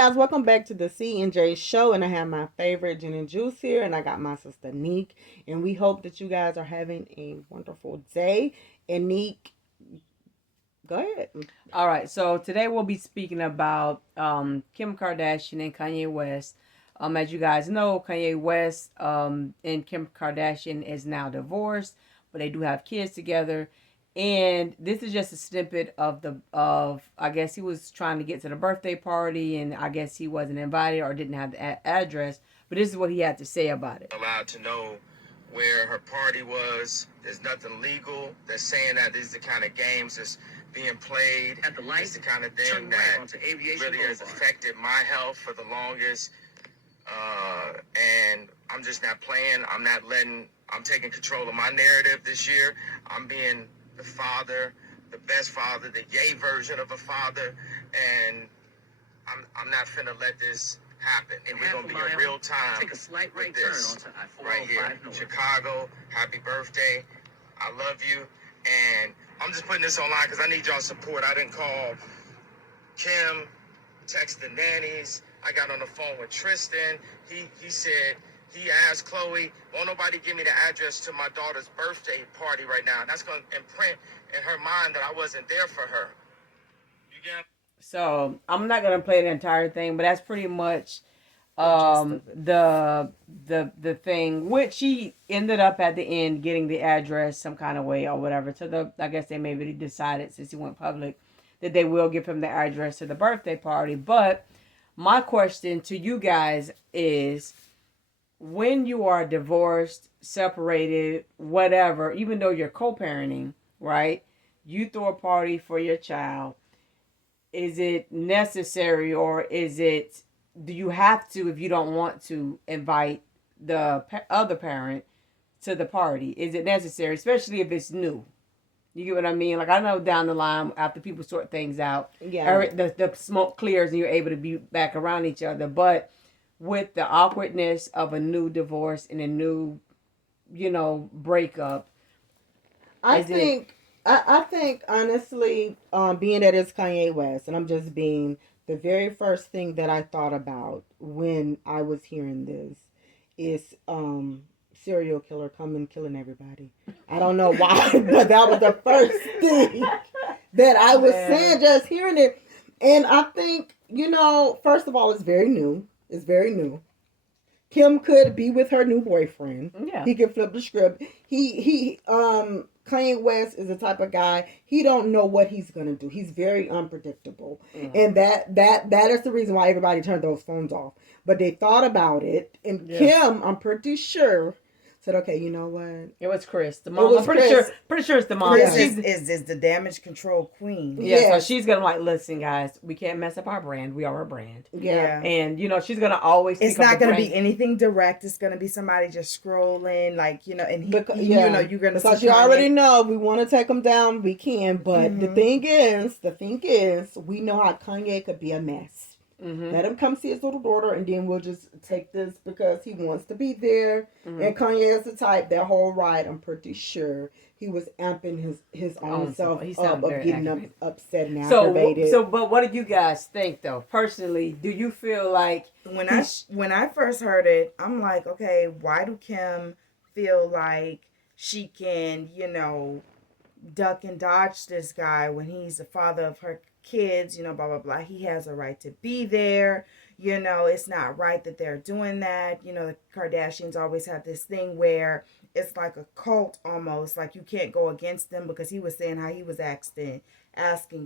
guys, welcome back to the CNJ show, and I have my favorite Gin and Juice here, and I got my sister NEEK, and we hope that you guys are having a wonderful day. And NEEK, go ahead. All right, so today we'll be speaking about Kim Kardashian and Kanye West. As you guys know, Kanye West and Kim Kardashian is now divorced, but they do have kids together. And this is just a snippet of I guess he was trying to get to the birthday party, and I guess he wasn't invited or didn't have the address. But this is what he had to say about it. Allowed to know where her party was. There's nothing legal. They're saying that these are the kind of games that's being played. At the light, it's the kind of thing that really has affected my health for the longest. And I'm just not playing. I'm taking control of my narrative this year. I'm being the father, the best father, the gay version of a father. And I'm not finna let this happen. And we're gonna be in real time. Take a slight right turn onto right here, Chicago. Happy birthday! I love you, and I'm just putting this online because I need y'all support. I didn't call Kim, text the nannies. I got on the phone with Tristan. He said he asked Chloe, "Won't nobody give me the address to my daughter's birthday party right now?" And that's gonna imprint in her mind that I wasn't there for her. You get? So I'm not gonna play the entire thing, but that's pretty much the thing, which he ended up at the end getting the address some kind of way or whatever. To the I guess they maybe decided, since he went public, that they will give him the address to the birthday party. But my question to you guys is, when you are divorced, separated, whatever, even though you're co-parenting, right? You throw a party for your child. Is it necessary, or do you have to, if you don't want to, invite the other parent to the party? Is it necessary, especially if it's new? You get what I mean? Like, I know down the line, after people sort things out, Yeah. the smoke clears and you're able to be back around each other. But with the awkwardness of a new divorce and a new, breakup, I think honestly, being that it's Kanye West, and I'm just being the very first thing that I thought about when I was hearing this is serial killer coming killing everybody. I don't know why, but that was the first thing that I was saying just hearing it. And I think, first of all, it's very new. It's very new. Kim could be with her new boyfriend. Yeah. He can flip the script. Kanye West is the type of guy, he don't know what he's gonna do. He's very unpredictable. Mm-hmm. And that is the reason why everybody turned those phones off. But they thought about it, and Kim, I'm pretty sure, said, "Okay, you know what? It was Chris. The mom. I'm pretty sure it's the mom. Chris is the damage control queen. Yeah, so she's gonna listen, guys. We can't mess up our brand. We are a brand. Yeah, and she's gonna always. It's not gonna be anything direct. It's gonna be somebody just scrolling, and you're gonna. Because you already know, if we want to take them down, we can. But the thing is, we know how Kanye could be a mess. Mm-hmm. Let him come see his little daughter, and then we'll just take this because he wants to be there. Mm-hmm. And Kanye is the type, that whole ride, I'm pretty sure he was amping his own self up of getting upset and aggravated. But what do you guys think, though? Personally, do you feel like when I first heard it, I'm like, okay, why do Kim feel like she can, duck and dodge this guy when he's the father of her kids, blah, blah, blah. He has a right to be there. It's not right that they're doing that. The Kardashians always have this thing where it's like a cult almost, like you can't go against them, because he was saying how he was asking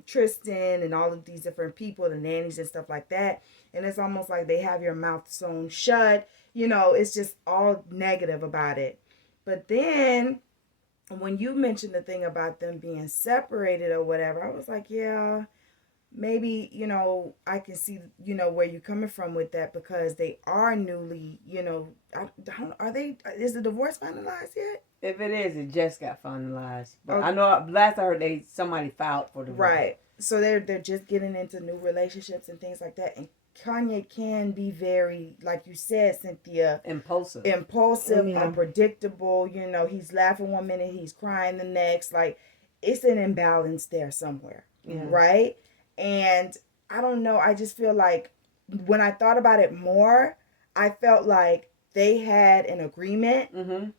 Tristan and all of these different people, the nannies and stuff like that. And it's almost like they have your mouth sewn shut. It's just all negative about it. But then when you mentioned the thing about them being separated or whatever, I was like, yeah, maybe, I can see, where you're coming from with that, because they are newly, is the divorce finalized yet? If it is, it just got finalized. But okay. I know last I heard somebody filed for divorce. Right. So they're just getting into new relationships and things like that. And Kanye can be very, like you said, Cynthia, impulsive, unpredictable. He's laughing one minute, he's crying the next. Like, it's an imbalance there somewhere, right? And I don't know. I just feel like when I thought about it more, I felt like they had an agreement, Mm-hmm.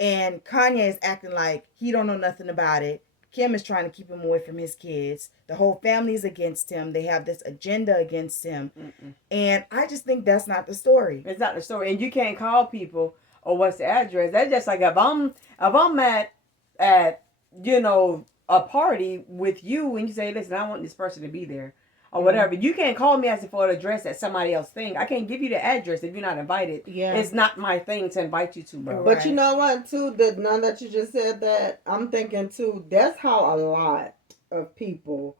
and Kanye is acting like he don't know nothing about it. Kim is trying to keep him away from his kids. The whole family is against him. They have this agenda against him. Mm-mm. And I just think that's not the story. It's not the story, and you can't call people or what's the address. That's just like if I'm at you know a party with you and you say, listen, I want this person to be there or whatever. You can't call me asking for an address at somebody else's thing. I can't give you the address if you're not invited. Yeah. It's not my thing to invite you to, bro. Right. But you know what, too? Now that you just said that, I'm thinking, too, that's how a lot of people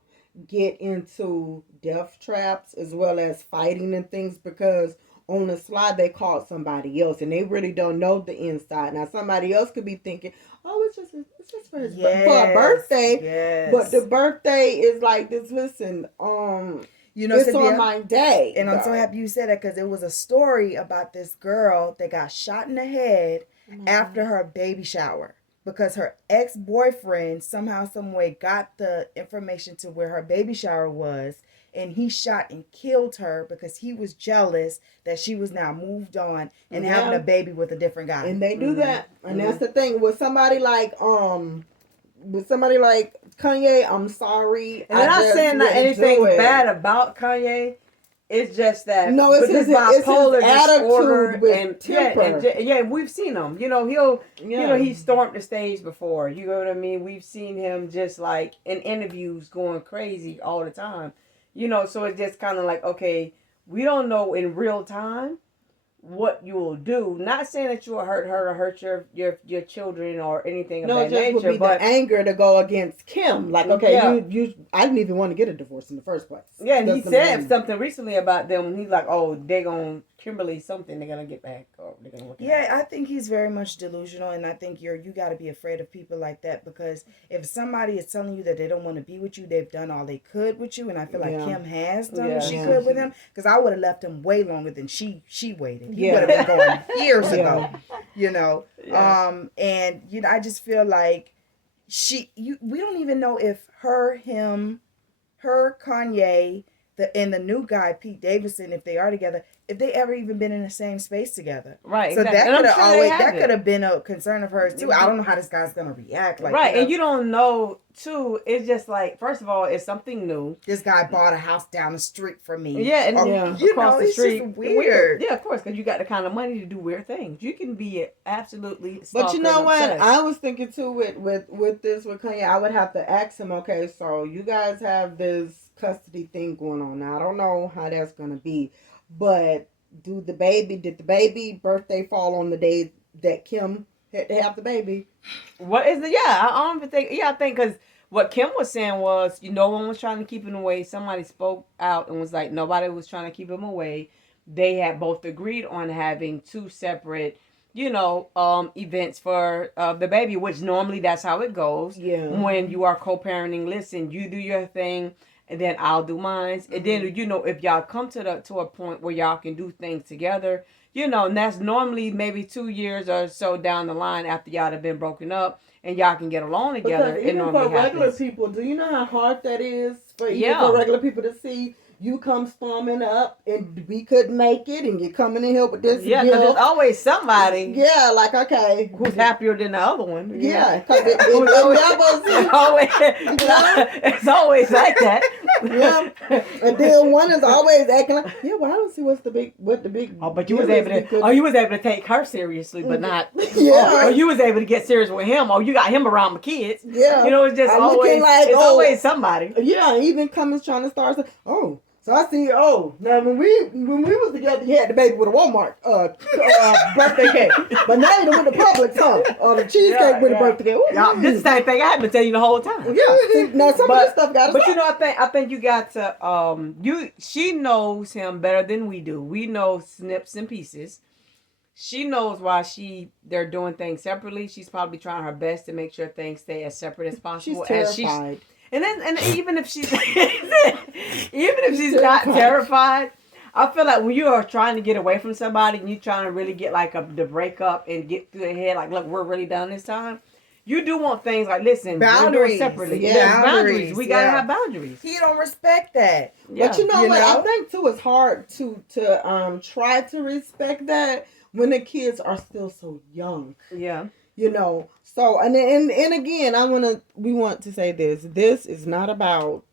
get into death traps as well as fighting and things, because on the slide they called somebody else and they really don't know the inside. Now, somebody else could be thinking, oh, it's just for his for a birthday. Yes. But the birthday is like this, listen, you know, it's Cynthia, on my day. and I'm so happy you said that, because it was a story about this girl that got shot in the head after her baby shower, because her ex-boyfriend somehow, some way got the information to where her baby shower was, and he shot and killed her because he was jealous that she was now moved on and having a baby with a different guy. And they do that. And that's the thing with somebody like Kanye. I'm sorry. And I'm not saying that anything bad about Kanye. It's just that it's his his bipolar disorder attitude with and temper. yeah, we've seen him. You know, he stormed the stage before. You know what I mean? We've seen him just like in interviews going crazy all the time. You know, so it's just kind of like, okay, we don't know in real time what you will do. Not saying that you will hurt her or hurt your children or anything of that it just nature, would be but the anger to go against Kim. Like, okay, I didn't even want to get a divorce in the first place. Yeah, and he said something recently about them. He's like, oh, they're going to Kimberly something. They're going to get back. Or they're gonna work it out. I think he's very much delusional, and I think you got to be afraid of people like that, because if somebody is telling you that they don't want to be with you, they've done all they could with you, and I feel like Kim has done what she could with him, because I would have left him way longer than she waited. He would have been going years ago, you know. And you know, I just feel like we don't even know if her, Kanye, and the new guy Pete Davidson, if they are together, if they ever even been in the same space together. Right. So exactly. that could have been a concern of hers too. I don't know how this guy's gonna react. Like, right, and you don't know too. It's just like, first of all, it's something new. This guy bought a house down the street from me. Yeah, and across the street. It's just weird. Yeah, of course, because you got the kind of money to do weird things. You can be absolutely. But you know what? Obsessed. I was thinking too with Kanye. I would have to ask him. Okay, so you guys have this custody thing going on. Now I don't know how that's gonna be, but did the baby birthday fall on the day that Kim had to have the baby? What is the I don't even think. Yeah, I think because what Kim was saying was, no one was trying to keep him away. Somebody spoke out and was like, nobody was trying to keep him away. They had both agreed on having two separate, events for the baby, which normally that's how it goes. Yeah. When you are co-parenting, listen, you do your thing, and then I'll do mine. Mm-hmm. And then, if y'all come to a point where y'all can do things together, and that's normally maybe 2 years or so down the line after y'all have been broken up, and y'all can get along together. Because even for regular people, do you know how hard that is for regular people to see you come storming up and we couldn't make it, and you're coming in here with this? Yeah, because there's always somebody. Yeah, like, okay, who's happier than the other one? Yeah, because it's always like that. Yeah, and then one is always acting like, yeah, well, I don't see what the big. Oh, but you was able to. You was able to take her seriously, but not. Yeah. Or you was able to get serious with him. Oh, you got him around my kids. Yeah. It's just always like, it's always somebody. Yeah, even Cummins trying to start. So I see. Oh, now when we was together, you had the baby with a Walmart birthday cake, but now you with the Publix, or the cheesecake with a birthday cake. Yeah, this is the same thing I have been telling you the whole time. Yeah, see, now some of this stuff got to stop. But I think you got to she knows him better than we do. We know snips and pieces. She knows why they're doing things separately. She's probably trying her best to make sure things stay as separate as possible. She's terrified. And even if she's not terrified, I feel like when you are trying to get away from somebody and you're trying to really get like the breakup and get through their head, like, look, we're really done this time. you do want things like, listen, Boundaries. we're doing separately. Yeah. Yeah, boundaries. We gotta Yeah. have boundaries. He don't respect that. Yeah. But you know You what? know? I think too it's hard to try to respect that when the kids are still so young. Yeah. You know. So and again, we want to say this. This is not about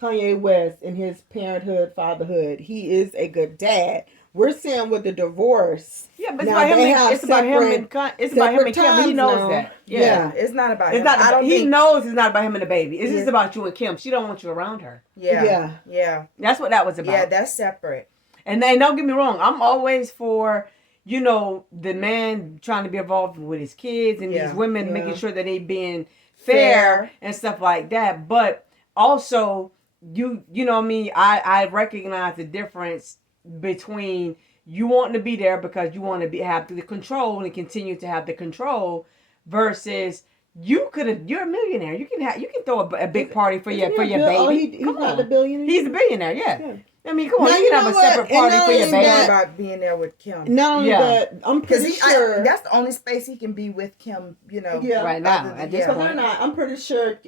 Kanye West and his parenthood, fatherhood. He is a good dad. We're saying with the divorce. Yeah, but it's now about him. they have It's about him and it's about him and Kim. He times knows now. that. Yeah. Yeah. It's not about It's him. not. I don't He think, knows it's not about him and the baby. It's just Yeah. about you and Kim. She don't want you around her. Yeah. Yeah. Yeah. That's what that was about. Yeah, that's separate. And then don't get me wrong. I'm always for, you know, the man trying to be involved with his kids and Yeah. these women Yeah. making sure that they being fair and stuff like that. But also, you know what I mean? I recognize the difference between you wanting to be there because you want to have the control and continue to have the control versus you're a millionaire. You can throw a big party for your baby. He's not the billionaire. He's a billionaire, yeah. Yeah. I mean, come on, Now, you you can know have a separate what? party And for your not baby. only About being there with Kim. Not only Yeah. that, I'm Because pretty sure. that's the only space he can be with Kim, you know. Yeah. Right now, other than- at this Because point. I'm pretty sure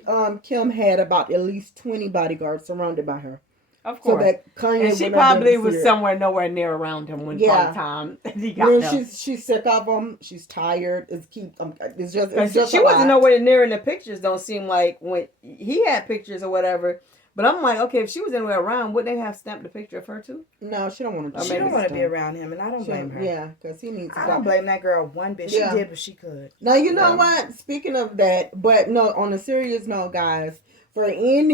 Kim had about at least 20 bodyguards surrounded by her. Of So course. that Kanye And she would not be probably able to was see her. somewhere nowhere near around him when Yeah. by the time he You got know, there. she's sick of him. She's tired. It's just She a wasn't lot. nowhere near in the pictures. Don't seem like when he had pictures or whatever. But I'm like, okay, if she was anywhere around, wouldn't they have stamped a picture of her too? No, she don't want to. Or She maybe don't want to be so. around him, and I don't blame her. Yeah, because he needs. I don't blame that girl one bit. She Yeah. did what she could. Now you know Yeah. what? Speaking of that, but no, on a serious note, guys, for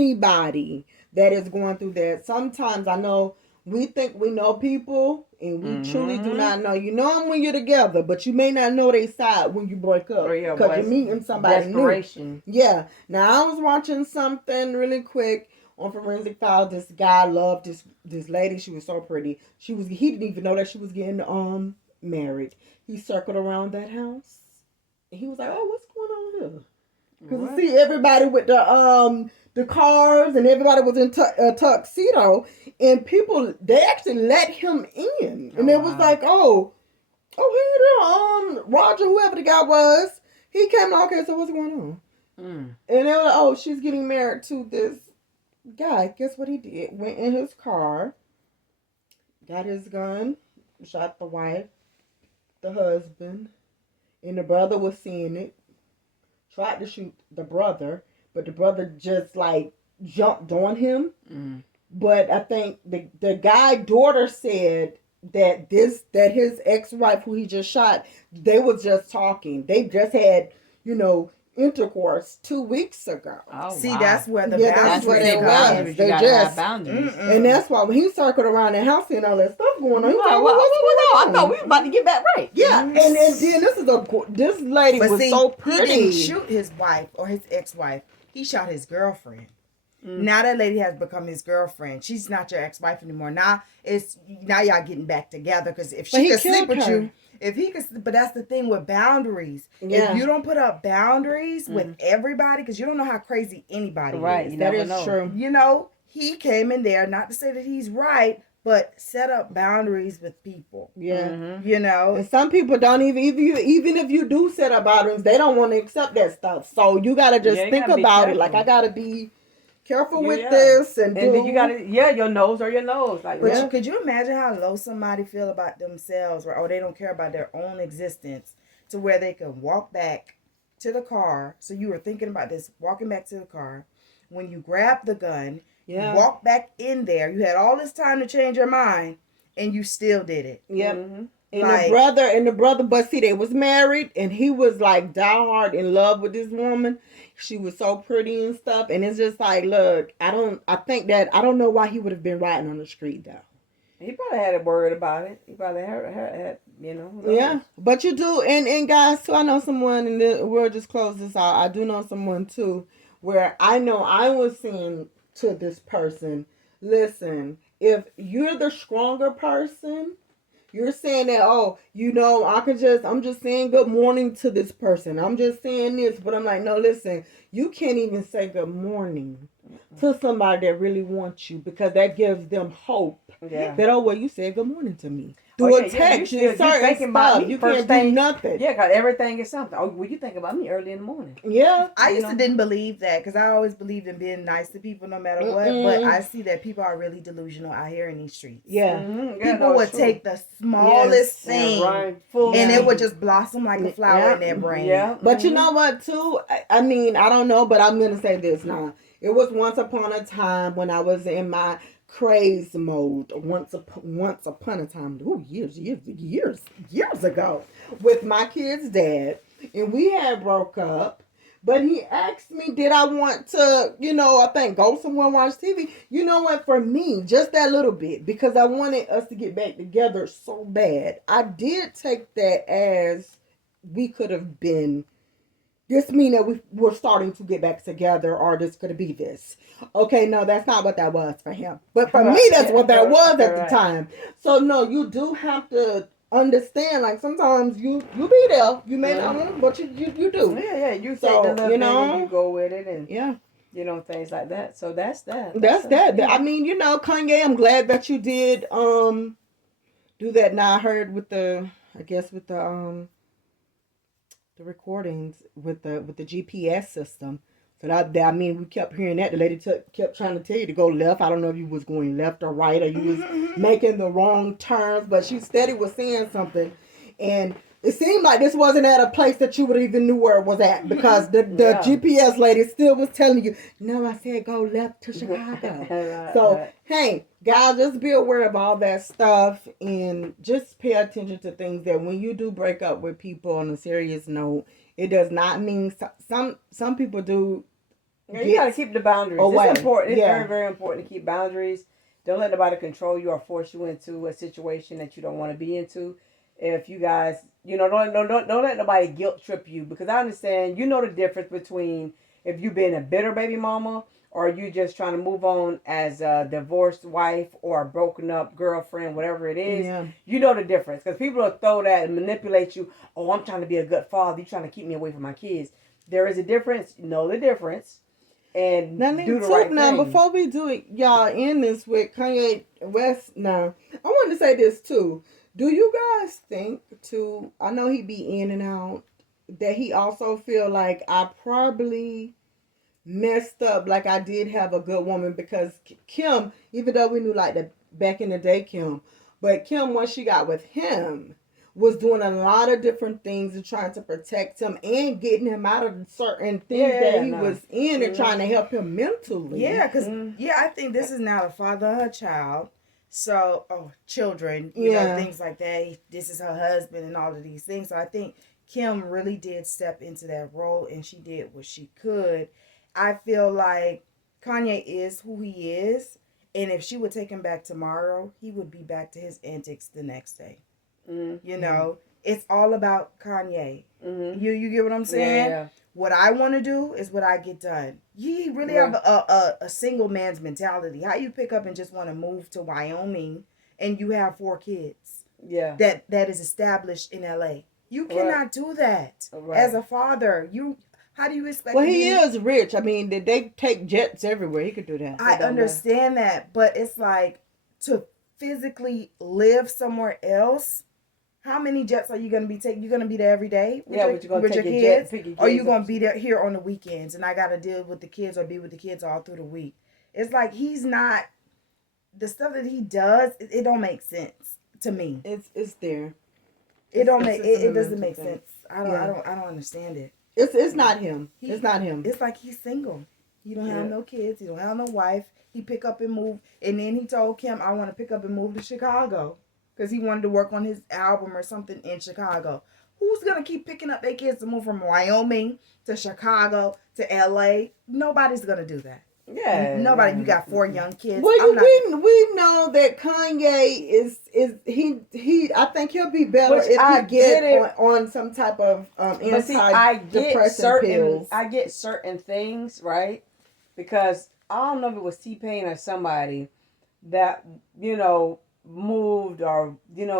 anybody that is going through that, sometimes I know we think we know people, and we truly do not know. You know them when you're together, but you may not know their side when you break up Oh, yeah, because boy, you're meeting somebody new. Desperation. Yeah. Now I was watching something really quick on Forensic Files. This guy loved this lady. She was so pretty. He didn't even know that she was getting married. He circled around that house. And he was like, "Oh, what's going on here?" Because you see everybody with the cars and everybody was in a tuxedo, and people they actually let him in, and it was like, oh, hey, Roger, whoever the guy was, he came. Okay, so what's going on? And they were like, oh, she's getting married to this guy. Guess what he did? Went in his car, got his gun, shot the wife, the husband, and the brother was seeing it. Tried to shoot the brother, but the brother just like jumped on him. But I think the guy daughter said that his ex-wife who he just shot, they was just talking. They just had, intercourse 2 weeks ago. Oh, See, wow. that's where the That's boundaries where they come. was. You They gotta just- have boundaries. And that's why when he circled around the house and all that stuff going on, he was Well, like, well, what's going I on? thought we were about to get back right. Yeah, and then this lady But was see, so he didn't pretty. shoot his wife or his ex-wife. He shot his girlfriend. Now that lady has become his girlfriend. She's not your ex-wife anymore. Now y'all getting back together because if But she he could sleep killed with her. you, if he could, but that's the thing with boundaries. Yeah. If you don't put up boundaries with everybody, because you don't know how crazy anybody Right, is. you That never is know. true. He came in there, not to say that he's right, but set up boundaries with people. Yeah. And some people don't even if you do set up boundaries, they don't want to accept that stuff. So you gotta just you think gotta be about it. careful. Like I gotta be careful with Yeah. this and And do. then you gotta, your nose or your nose. Like, But yeah. could you imagine how low somebody feel about themselves, or they don't care about their own existence, to where they can walk back to the car? So you were thinking about this, walking back to the car. When you grabbed the gun, you walked back in there. You had all this time to change your mind, and you still did it. Yep. And Like- the brother, but see, they was married, and he was like diehard in love with this woman. She was so pretty and stuff, and it's just like, look, I don't know why he would have been riding on the street though. He probably had a word about it. He probably had who knows? Yeah, but you do, and guys too. I know someone, and we'll just close this out. I do know someone too, where I know I was saying to this person, listen, if you're the stronger person, you're saying that, I'm just saying good morning to this person. I'm just saying this, but I'm like, no, listen, you can't even say good morning to somebody that really wants you, because that gives them hope. Yeah. That, oh, well, you said good morning to me. Oh, Through yeah, a text, you thinking about me you first can't do thing. nothing. Yeah, because everything is something. Oh, well, you think about me early in the morning. Yeah. I You used know? to didn't believe that because I always believed in being nice to people no matter what. But I see that people are really delusional out here in these streets. Yeah. Yeah, People no, would it's true. take the smallest thing Run full and Yeah. it would just blossom like a flower in their brain. Yeah. But you know what, too? I mean, I don't know, but I'm going to say this now. It was once upon a time when I was in my craze mode. Once upon a time, years ago, with my kid's dad. And we had broke up. But he asked me, did I want to, I think go somewhere and watch TV. You know what? For me, just that little bit, because I wanted us to get back together so bad. I did take that as we could have been. This mean that we were starting to get back together, or this could be this. Okay, no, that's not what that was for him. But for me, that's what that was at the time. So no, you do have to understand. Like sometimes you be there, you may not, but you do. Yeah. You So, take the little thing and you go with it, and yeah, things like that. So that's that. that's that. Yeah. I mean, Kanye, I'm glad that you did do that. Now I heard with the the recordings with the GPS system. So that I mean, we kept hearing that. The lady kept trying to tell you to go left. I don't know if you was going left or right, or you was making the wrong turns, but she steady was saying something, and it seemed like this wasn't at a place that you would even knew where it was at, because the GPS lady still was telling you, no, I said go left to Chicago. So hey, guys, just be aware of all that stuff and just pay attention to things that when you do break up with people on a serious note, it does not mean some people do. Yeah, you gotta keep the boundaries. Away. It's important. It's very, very important to keep boundaries. Don't let nobody control you or force you into a situation that you don't want to be into. If you guys, don't let nobody guilt trip you, because I understand, the difference between if you being a bitter baby mama or you just trying to move on as a divorced wife or a broken up girlfriend, whatever it is. Yeah. You know the difference, because people will throw that and manipulate you. Oh, I'm trying to be a good father. You're trying to keep me away from my kids. There is a difference. Know the difference. And now, do the right now, thing. before we do it, y'all, end this with Kanye West. Now, I wanted to say this too. Do you guys think too? I know he be in and out. That he also feel like I probably messed up. Like I did have a good woman, because Kim, even though we knew like the back in the day Kim, but Kim, once she got with him, was doing a lot of different things and trying to protect him and getting him out of certain things that he was in, and trying to help him mentally. Yeah, because I think this is now the father of her child. So, children, you know, things like that. This is her husband and all of these things. So I think Kim really did step into that role, and she did what she could. I feel like Kanye is who he is, and if she would take him back tomorrow, he would be back to his antics the next day. You know, it's all about Kanye. You get what I'm saying? Yeah. What I want to do is what I get done. You really have a single man's mentality. How you pick up and just want to move to Wyoming and you have 4 kids? Yeah. That is established in LA. You cannot do that as a father. How do you expect? Well, he is rich. I mean, they take jets everywhere. He could do that. I understand that, but it's like to physically live somewhere else. How many jets are you going to be taking? You're going to be there every day with but you're going to take your your kids? jet, Or you going to be there here on the weekends and I got to deal with the kids or be with the kids all through the week? It's like he's not, the stuff that he does, it don't make sense to me. It's there. It doesn't make sense. I don't understand it. It's not him. It's not him. It's like he's single. He don't have no kids. He don't have no wife. He pick up and move. And then he told Kim, I want to pick up and move to Chicago. Because he wanted to work on his album or something in Chicago. Who's going to keep picking up their kids to move from Wyoming to Chicago to LA? Nobody's going to do that. Yeah. Nobody. You got 4 young kids. Well, we know that Kanye is he. I think he'll be better if he get on some type of anti-depressant pills. I get certain things, right? Because I don't know if it was TPain or somebody that, moved or,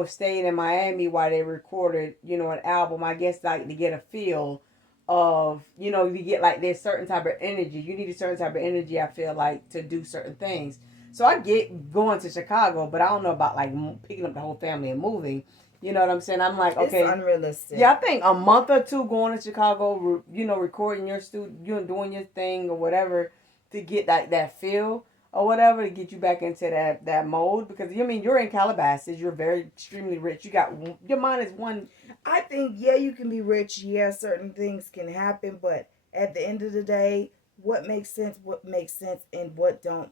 stayed in Miami while they recorded, an album, I guess, like to get a feel of, you know, you get like this certain type of energy. You need a certain type of energy, I feel like, to do certain things. So I get going to Chicago, but I don't know about like picking up the whole family and moving. You know what I'm saying? I'm like, okay, it's unrealistic. yeah, I think a month or two going to Chicago, you know, recording your studio, doing your thing or whatever, to get that feel or whatever, to get you back into that mode. Because you mean, you're in Calabasas, you're very extremely rich. You got, your mind is one. I think, yeah, you can be rich. Yeah, certain things can happen, but at the end of the day, what makes sense, and what don't.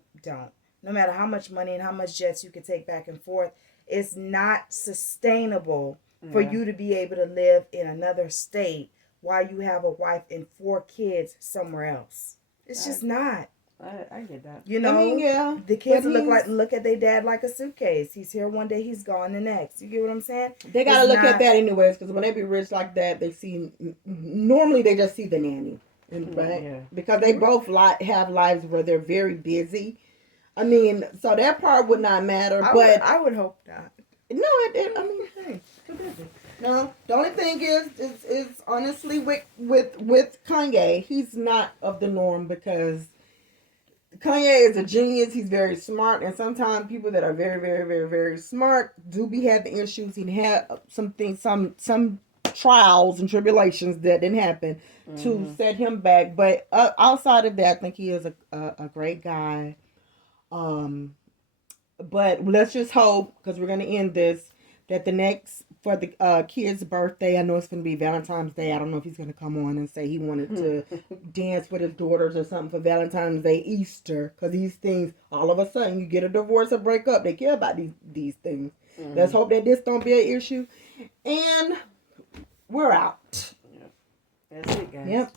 No matter how much money and how much jets you can take back and forth, it's not sustainable for Yeah. you to be able to live in another state while you have a wife and 4 kids somewhere else. It's just not. I get that. You I know, mean, yeah, the kids but look at their dad like a suitcase. He's here one day, he's gone the next. You get what I'm saying? they gotta It's look at not- that anyways, because when they be rich like that, they see normally they just see the nanny, and right, Yeah. because they both have lives where they're very busy. I mean, so that part would not matter, but I would hope not. no, I mean, hey, too busy. No, the only thing is honestly with Kanye, he's not of the norm, because Kanye is a genius. He's very smart, and sometimes people that are very, very, very, very smart do be having issues. He had some trials and tribulations that didn't happen to set him back. But outside of that, I think he is a great guy. But let's just hope, because we're gonna end this, that the next for the kid's birthday, I know it's gonna be Valentine's Day. I don't know if he's gonna come on and say he wanted to dance with his daughters or something for Valentine's Day, Easter, because these things, all of a sudden, you get a divorce or break up, they care about these things. Let's hope that this don't be an issue, and we're out. That's it, guys. Yep.